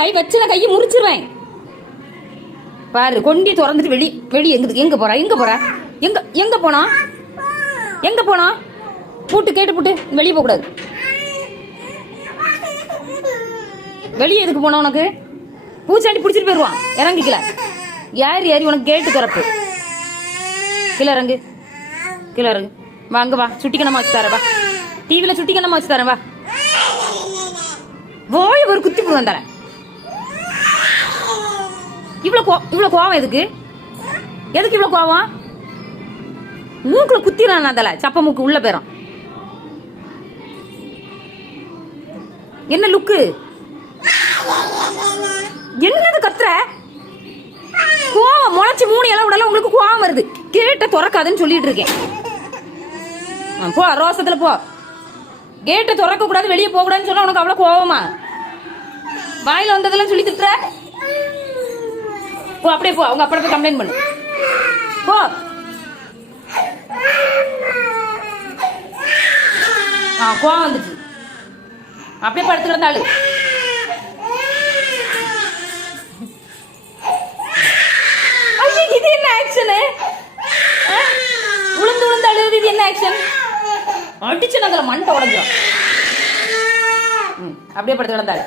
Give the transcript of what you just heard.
கை வச்சு நான் கையை முறிச்சிருவேன் பாரு. கொண்டி திறந்துட்டு வெளியே எங்க போறா எங்க போனா பூட்டு கேட்டு பூட்டு. வெளியே போக கூடாது. வெளியே எதுக்கு போனா உனக்கு? பூச்சாண்டி பிடிச்சிட்டு போயிருவான். இறங்கிக்கல. யாரி உனக்கு கேட்டு திறப்பு. கீழே இறங்கு. வா அங்க வா. சுட்டிக்கணமா வச்சு தரேன் வா. டிவில சுட்டிக்கணமா வச்சு தரேன் வா. வாய ஒரு குத்தி போடுவேன் தரேன். இவ்வளவு கோவம் எதுக்கு இவ்வளவு கோவம்? மூக்குல குத்திரான் அதல சப்ப மூக்கு உள்ள போயிரும். என்ன லுக்கு? என்னது கத்துற? கோவம் முளைச்சு 3 இலை விடல. உங்களுக்கு கோவம் வருது. கேட்ட திறக்காதுன்னு சொல்லிட்டு இருக்கேன். போ ரோசத்துல போ. கேட்ட திறக்க கூடாது, வெளியே போக கூடாதுன்னு சொன்னா உனக்கு அவ்வளவு கோவமா? வாயில வந்ததெல்லாம் சொல்லி திட்டுற. போ அப்படியே போ. அவங்க அப்பா போய் கம்ப்ளைண்ட் பண்ணு. போ. கோவம் வந்துச்சு. அப்படியே படுத்து கிடந்தாளு. இது என்ன ஆக்ஷன்? உளுந்து அழுது. இது என்ன ஆக்ஷன்? அடிச்சு நாங்கள மண்டை உடஞ்சிடும். அப்படியே படுத்து கிடந்தாளு.